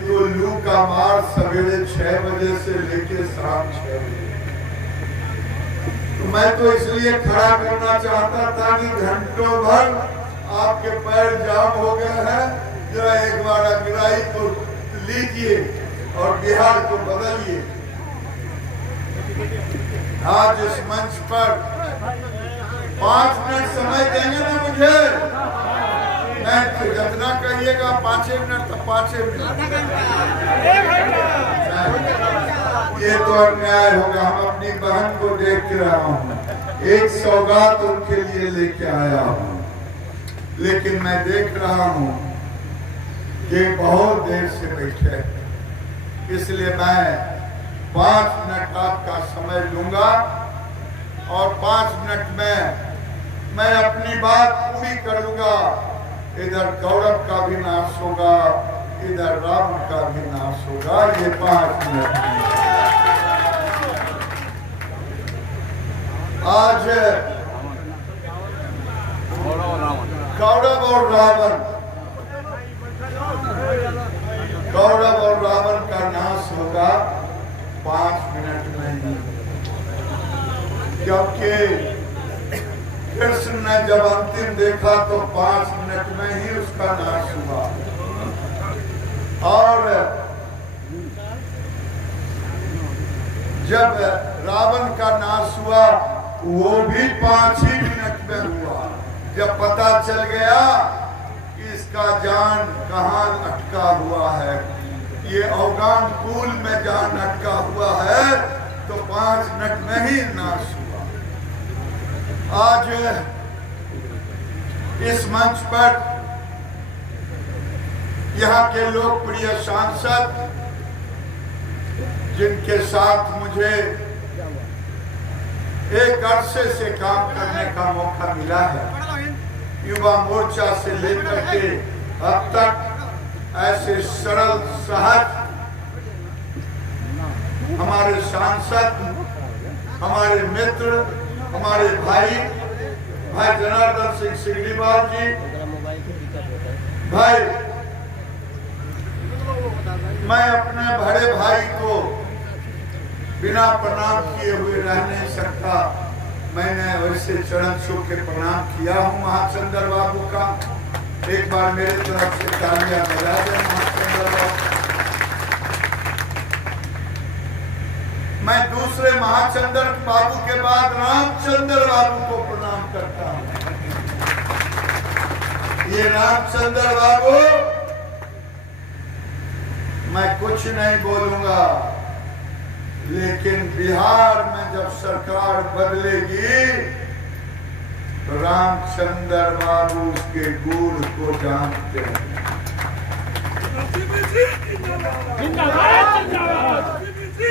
तो लू का मार सवेरे 6 बजे से लेके शाम 6 बजे। तो मैं तो इसलिए खड़ा करना चाहता था कि घंटों भर आपके पैर जाम हो गए हैं, जरा एक बार अग्राही को लीजिए और बिहार को बदलिए। आज इस मंच पर 5 मिनट समय देंगे ना मुझे? मैं जितना कहिएगा 5 मिनट तो 5 मिनट। ये तो अन्याय होगा। हम अपनी बहन को देख के रहा हूँ, एक सौगात उनके लिए लेके आया हूँ, लेकिन मैं देख रहा हूँ कि बहुत देर से बैठे, इसलिए मैं 5 मिनट आपका समय लूंगा और 5 मिनट में मैं अपनी बात पूरी करूंगा। इधर गौरव का भी नाश होगा, इधर राम का भी नाश होगा। ये 5 मिनट। आज कौरव और रावण का नाश होगा 5 मिनट में ही, क्योंकि कृष्ण ने जब अंतिम देखा तो 5 मिनट में ही उसका नाश हुआ। और जब रावण का नाश हुआ वो भी 5 ही मिनट में हुआ। जब पता चल गया कि इसका जान कहाँ अटका हुआ है, ये अवगान पुल में जान अटका हुआ है, तो 5 मिनट में ही नाश हुआ। आज इस मंच पर यहाँ के लोकप्रिय सांसद, जिनके साथ मुझे एक अरसे से काम करने का मौका मिला है, युवा मोर्चा से लेकर के अब तक ऐसे सरल सहज हमारे सांसद, हमारे मित्र, हमारे भाई जनार्दन सिंह सिग्रीवाल जी, भाई मैं अपने बड़े भाई को बिना प्रणाम किए हुए रह नहीं सकता। मैंने वैसे चरण छू के प्रणाम किया हूँ महाचंद्र बाबू का। एक बार मेरे तरफ से तालियां बजा दें महाचंद्र बाबू। मैं दूसरे महाचंद्र बाबू के बाद रामचंद्र बाबू को प्रणाम करता हूँ। ये रामचंद्र बाबू, मैं कुछ नहीं बोलूंगा, लेकिन बिहार में जब सरकार बदलेगी तो रामचंद्र बाबू उसके गुण को जानते हैं।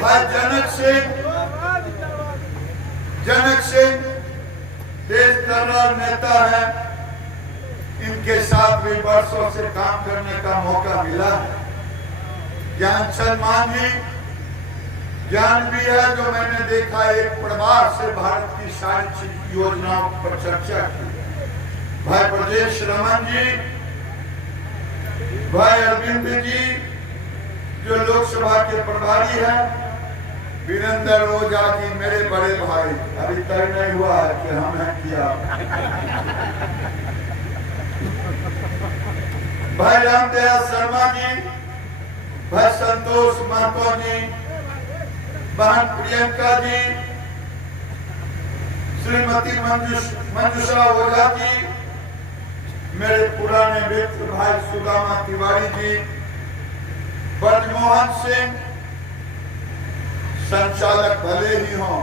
भाई जनक सिंह देश का नेता है, इनके साथ भी वर्षों से काम करने का मौका मिला है। ज्ञान सम्मान जी ज्ञान भी है, जो मैंने देखा एक परिवार से भारत की सारी योजनाओं पर चर्चा की। भाई ब्रजेश रमन जी, भाई अरविंद जी जो लोकसभा के प्रभारी हैं, वीरेंद्र ओझा जी मेरे बड़े भाई, अभी तय नहीं हुआ है कि हमने किया। भाई रामदयाल शर्मा जी, भाई संतोष महतो जी, बहन प्रियंका जी, श्रीमती मंजुषा ओझा जी, मेरे पुराने मित्र भाई सुदामा तिवारी जी, ब्रजमोहन सिंह, संचालक भले ही हों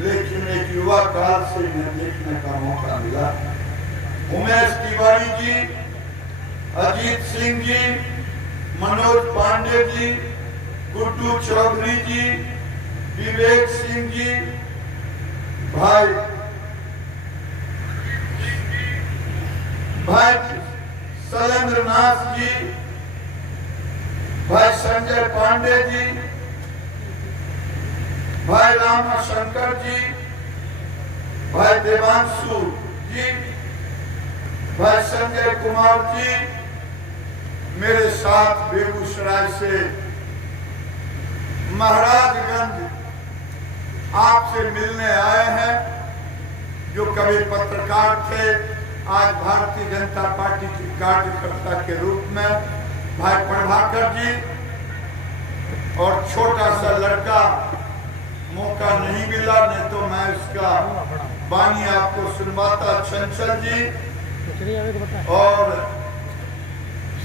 लेकिन एक युवा काल से इन्हें देखने का मौका मिला। उमेश तिवारी जी, अजीत सिंह जी, मनोज पांडे जी, गुड्डू चौधरी जी, विवेक सिंह जी, भाई शैलेंद्र नाथ जी, भाई संजय पांडे जी, भाई राम शंकर जी, भाई देवांशु जी, भाई संजय कुमार जी, मेरे साथ बेगूसराय से महाराजगंज आपसे मिलने आए हैं, जो कभी पत्रकार थे, आज भारतीय जनता पार्टी की कार्यकर्ता के रूप में भाई प्रभाकर जी, और छोटा सा लड़का, मौका नहीं मिला, नहीं तो मैं उसका वाणी आपको सुनवाता, चंचल जी, और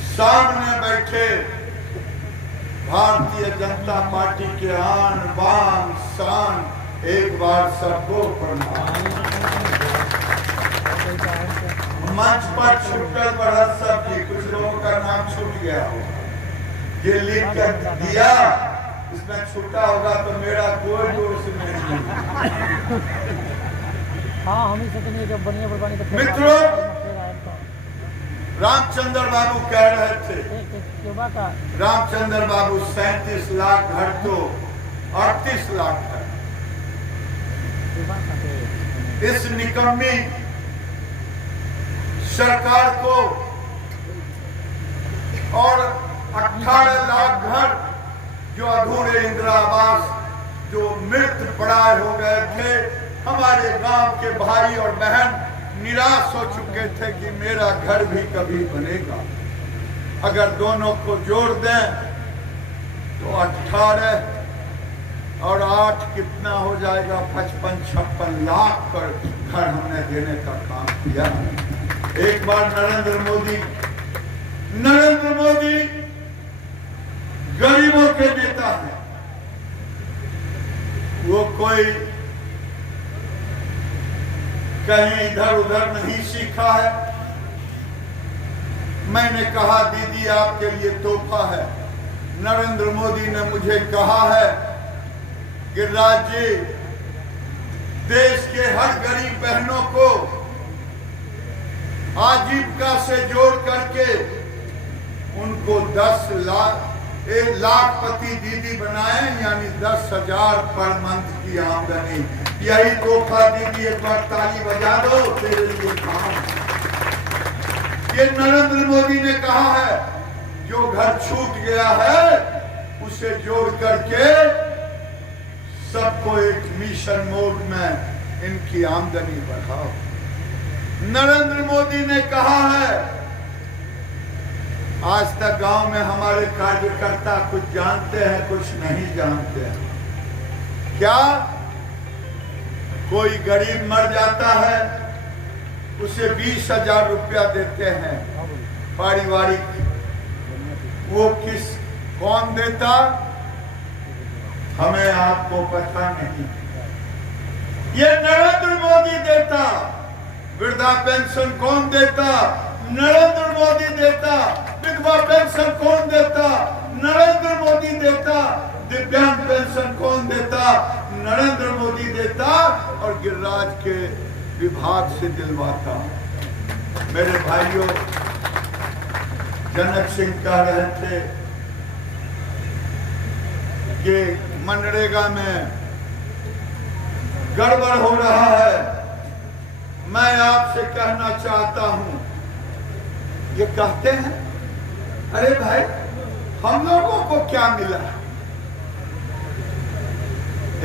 सामने बैठे भारतीय जनता पार्टी के आन बान शान, एक बार सबको प्रणाम। मंच पर छूटल बढ़त सब जी, कुछ लोगों का नाम छूट गया हो, ये लिख कर दिया, इसमें छूटा होगा तो मेरा कोई दोष नहीं। हाँ, हम ही से जब बढ़िया बर्बादी मित्रों, रामचंद्र बाबू कह रहे थे, रामचंद्र बाबू 37 लाख घर तो 38 लाख है। इस निकम्मी सरकार को और 18 लाख घर जो अधूरे इंदिरा आवास जो मृत पड़ाए हो गए थे, हमारे गांव के भाई और बहन निराश हो चुके थे कि मेरा घर भी कभी बनेगा। अगर दोनों को जोड़ दें तो 18 और 8 कितना हो जाएगा, 55-56 लाख पर घर हमने देने का काम किया। एक बार नरेंद्र मोदी गरीबों के नेता हैं, वो कोई कहीं इधर उधर नहीं सीखा है। मैंने कहा दीदी आपके लिए तोहफा है। नरेंद्र मोदी ने मुझे कहा है गिरिराज जी, देश के हर गरीब बहनों को आजीविका से जोड़ करके उनको 10 लाख 1 लाखपति दीदी बनाए, यानी 10,000 पर मंथ की आमदनी। यही तोहफा दीदी, एक बार ताली बजा दो तेरे लिए काम। ये नरेंद्र मोदी ने कहा है, जो घर छूट गया है उसे जोड़ करके सबको एक मिशन मोड में इनकी आमदनी बढ़ाओ। नरेंद्र मोदी ने कहा है, आज तक गांव में हमारे कार्यकर्ता कुछ जानते हैं, कुछ नहीं जानते हैं। क्या कोई गरीब मर जाता है, उसे 20,000 रुपया देते हैं पारिवारिक, वो कौन देता, हमें आपको पता नहीं। ये नरेंद्र मोदी देता। वृद्धा पेंशन कौन देता, नरेंद्र मोदी देता। विधवा पेंशन कौन देता, नरेंद्र मोदी देता। दिव्यांग पेंशन कौन देता, नरेंद्र मोदी देता। और गिरिराज के विभाग से दिलवाता। मेरे भाइयों, जनक सिंह कह रहे थे कि मनरेगा में गड़बड़ हो रहा है। मैं आपसे कहना चाहता हूं, ये कहते हैं, अरे भाई हम लोगों को क्या मिला।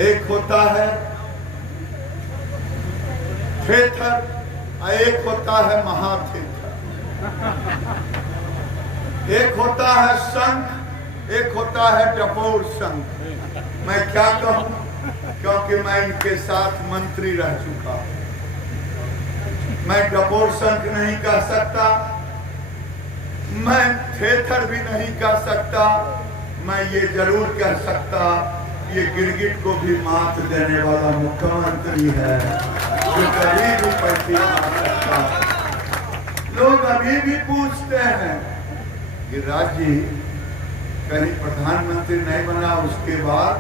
एक होता है थेथर, एक होता है महाथेथर, एक होता है शंख, एक होता है टपोर शंख। मैं क्या कहूं, क्योंकि मैं इनके साथ मंत्री रह चुका हूं। मैं टपोर शंख नहीं कह सकता, मैं थेथर भी नहीं कह सकता। मैं ये जरूर कह सकता, ये गिरगिट को भी मात देने वाला मुख्यमंत्री है, जो कभी भी पैसे मार सकता। लोग अभी भी पूछते हैं, गिरिराज जी कहीं प्रधानमंत्री नहीं बना, उसके बाद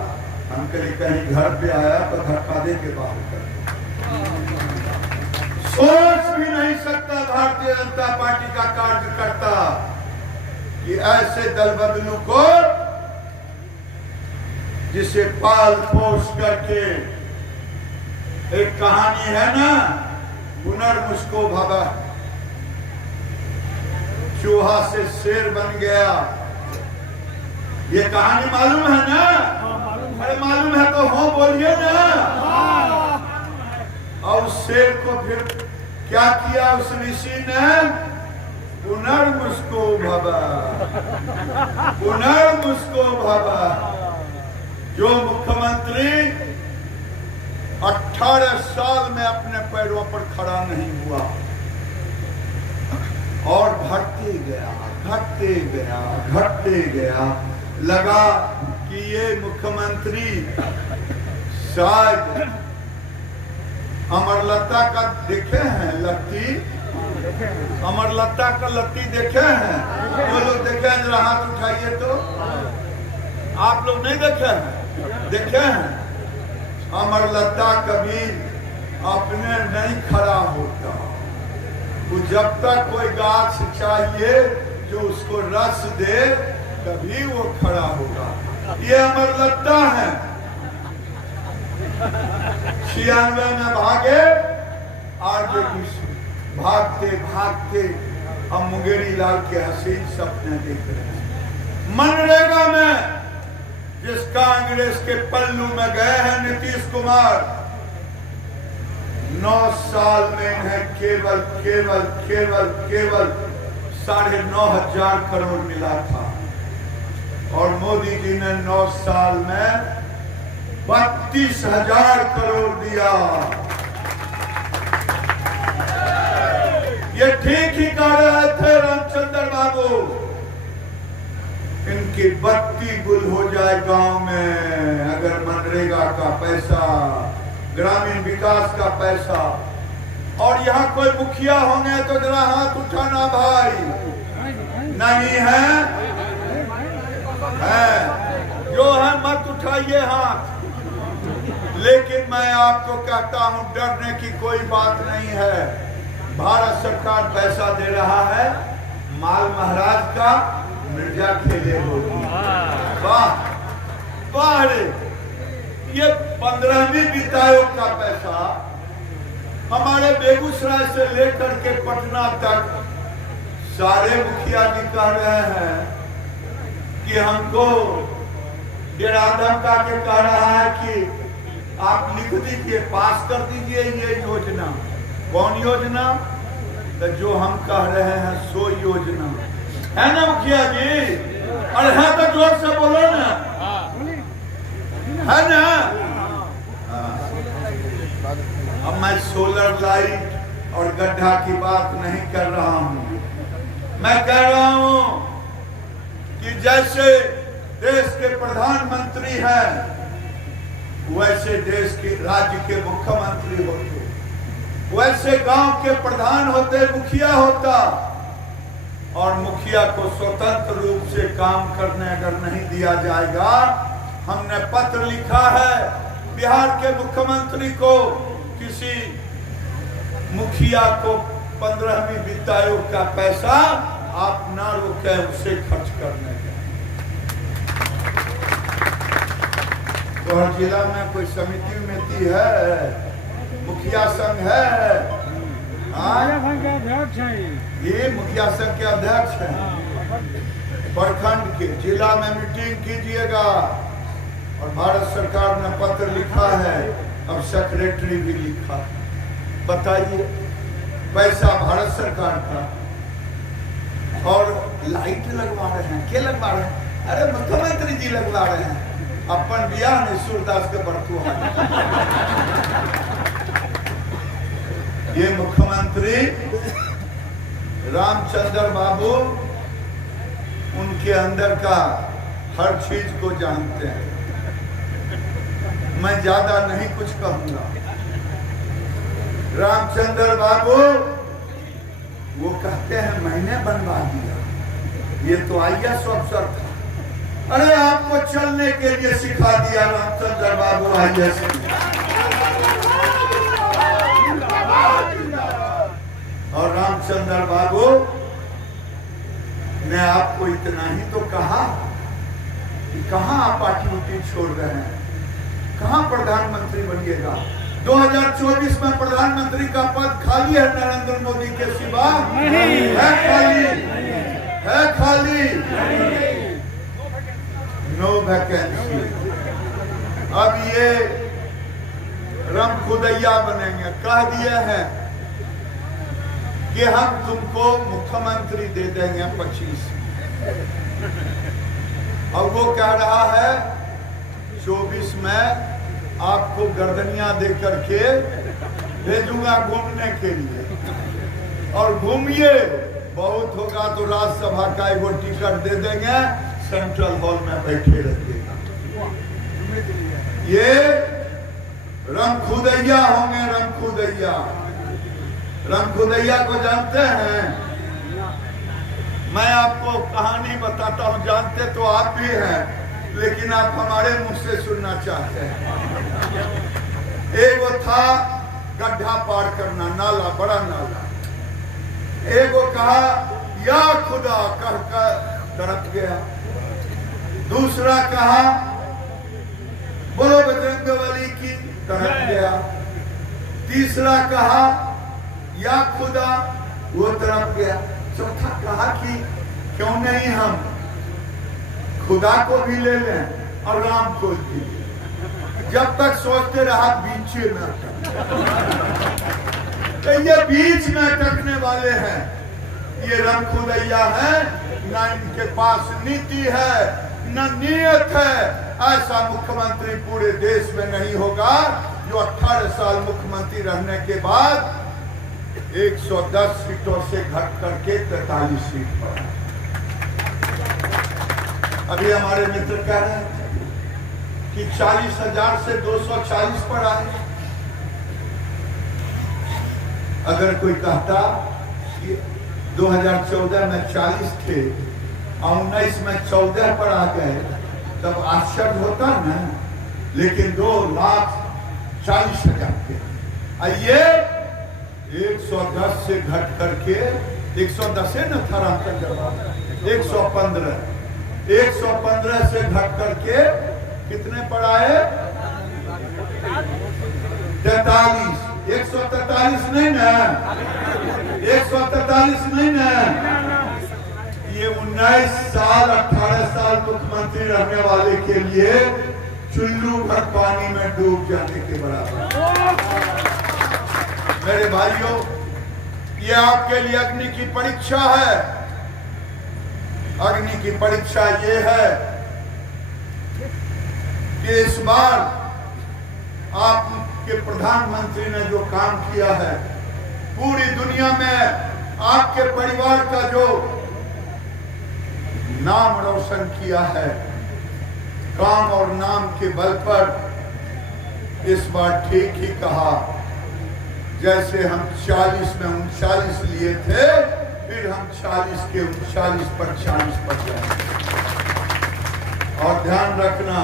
हम कहीं घर पे आया तो धक्का दे के बाहर कर। सोच भी नहीं सकता भारतीय जनता पार्टी का कार्यकर्ता कि ऐसे दल बदलू को, जिसे पाल पोस करके, एक कहानी है ना, पुनर्मुस्को भव, चूहा से शेर बन गया। ये कहानी मालूम है ना? अरे मालूम है तो हो बोलिए ना। और उस शेर को फिर क्या किया उस ऋषि ने? पुनर्मुस्को भवा, पुनर्मुस्को भवा। जो मुख्यमंत्री 18 साल में अपने पैरों पर खड़ा नहीं हुआ और घटते गया, घटते गया, घटते गया, लगा कि ये मुख्यमंत्री शायद अमरलता का देखे हैं लत्ती, अमरलता का लत्ती देखे हैं? वो लोग देखे हैं? जरा हाथ उठाइए तो। आप लोग नहीं देखे हैं? देखे हैं? अमरलता कभी अपने नहीं खड़ा होता, वो जब तक कोई गाछ चाहिए जो उसको रस दे तभी वो खड़ा होगा। ये अमरलता है। 96 में भागे, आगे भागते भागते हम मुंगेरी लाल के हसीन सपने देख रहे हैं। मनरेगा में जिस कांग्रेस के पल्लू में गए हैं नीतीश कुमार, 9 साल में इन्हें केवल केवल केवल केवल 9,500 करोड़ मिला था और मोदी जी ने 9 साल में 32,000 करोड़ दिया। ये ठीक ही कह रहे थे रामचंद्र बाबू। इनकी बत्ती गुल हो जाए गांव में अगर मनरेगा का पैसा, ग्रामीण विकास का पैसा। और यहाँ कोई मुखिया होंगे तो जरा हाथ उठाना भाई। नहीं है? है जो है मत उठाइए हाथ। लेकिन मैं आपको कहता हूं डरने की कोई बात नहीं है। भारत सरकार पैसा दे रहा है, माल महाराज का मिर्जा खेले होगी। वाह वाह रे! ये 15वीं वित्त आयोग का पैसा हमारे बेगूसराय से लेकर के पटना तक सारे मुखिया जी कह रहे हैं कि हमको डेरादम का के कह रहा है कि आप लिख दीजिए, पास कर दीजिए ये योजना। कौन योजना? तो जो हम कह रहे हैं सो योजना है ना मुखिया जी? अरे है तो जोर से बोलो ना, है ना? अब मैं सोलर लाइट और गड्ढा की बात नहीं कर रहा हूं। मैं कह रहा हूं कि जैसे देश के प्रधानमंत्री हैं वैसे देश के राज्य के मुख्यमंत्री होते, वैसे गांव के प्रधान होते, मुखिया होता। और मुखिया को स्वतंत्र रूप से काम करने अगर नहीं दिया जाएगा, हमने पत्र लिखा है बिहार के मुख्यमंत्री को, किसी मुखिया को 15वीं वित्त आयोग का पैसा आप ना रोके उसे खर्च करने का। तो हर जिला में कोई समिति उमिति है, मुखिया संघ है? ये मुखिया संघ के अध्यक्ष हैं। प्रखंड के जिला में मीटिंग कीजिएगा। और भारत सरकार ने पत्र लिखा है, अब सेक्रेटरी भी लिखा। बताइए, पैसा भारत सरकार का और लाइट लगवा रहे हैं। क्या लगवा रहे हैं? अरे मुख्यमंत्री जी लगवा रहे हैं। अपन बिया ने सूरदास के बरतुआ। ये मुख्यमंत्री रामचंद्र बाबू उनके अंदर का हर चीज को जानते हैं। मैं ज्यादा नहीं कुछ कहूंगा। रामचंद्र बाबू वो कहते हैं मैंने बनवा दिया, ये तो आईएएस अफसर था। अरे आपको चलने के लिए सिखा दिया रामचंद्र बाबू आईएएस। और रामचंद्र बाबू ने आपको इतना ही तो कहा कि कहां आप पार्टी छोड़ रहे हैं, कहां प्रधानमंत्री बनिएगा। 2024 में प्रधानमंत्री का पद खाली है नरेंद्र मोदी के सिवा? है खाली? है खाली, नो वैकेंसी। अब ये रम खुदैया बनेंगे, कह दिए हैं कि हम तुमको मुख्यमंत्री दे देंगे 25। और वो कह रहा है 24 में आपको गर्दनियां दे करके भेजूंगा घूमने के लिए, और घूमिए, बहुत होगा तो राज्यसभा का एगो टिकट दे देंगे, सेंट्रल हॉल में बैठे रहिएगा। ये रमखुदैया होंगे, रमखुदैया। रमखुदैया को जानते हैं? मैं आपको कहानी बताता हूं, जानते तो आप भी हैं, लेकिन आप हमारे मुंह से सुनना चाहते हैं। एगो था गड्ढा पार करना, नाला, बड़ा नाला। एगो कहा या खुदा कहकर तड़प गया। दूसरा कहा बोलो बजरंगबली की, तड़प गया। तीसरा कहा या खुदा, वो तड़प गया। चौथा कहा कि क्यों नहीं हम खुदा को भी ले लें और राम को भी। जब तक सोचते रहा बीच में, तो ये बीच में अटकने वाले हैं। ये रमखुदैया है, न इनके पास नीति है न नीयत है। ऐसा मुख्यमंत्री पूरे देश में नहीं होगा जो 18 साल मुख्यमंत्री रहने के बाद 110 सीटों से घट करके 43 सीट पर। अभी हमारे मित्र कह रहे हैं कि 40,000 से 240 पर आए। अगर कोई कहता कि 2014 में 40 थे और 19 में 14 पर आ गए, तब आश्चर्य होता ना। लेकिन 2,40,000 के आइए 110 से घट करके 110 न था रामचंद्र जवाब 115 से घट करके कितने पर आए? 43। 143 नहीं ना, 143 नहीं ना। ये 19 साल 18 साल मुख्यमंत्री रहने वाले के लिए चुल्लू भर पानी में डूब जाने के बराबर। मेरे भाइयों, ये आपके लिए अग्नि की परीक्षा है। अग्नि की परीक्षा ये है कि इस बार आपके प्रधानमंत्री ने जो काम किया है, पूरी दुनिया में आपके परिवार का जो नाम रोशन किया है, काम और नाम के बल पर इस बार ठीक ही कहा। जैसे हम 40 में 39 लिए थे, फिर हम 40 के 39 पर 40 पर गए। और ध्यान रखना,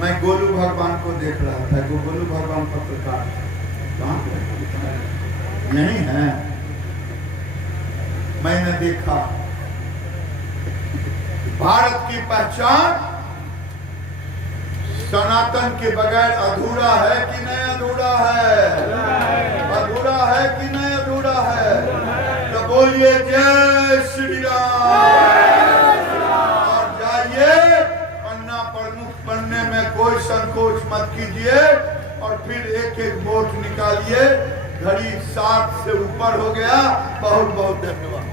मैं गोलू भगवान को देख रहा था। गोलू भगवान पत्रकार कहाँ नहीं है? मैंने देखा भारत की पहचान सनातन के बगैर अधूरा है कि नहीं अधूरा है? अधूरा है कि नहीं अधूरा है? तो बोलिए जय श्री राम। और जाइए, पन्ना प्रमुख बनने में कोई संकोच मत कीजिए, और फिर एक एक वोट निकालिए। घड़ी 7 से ऊपर हो गया। बहुत बहुत धन्यवाद।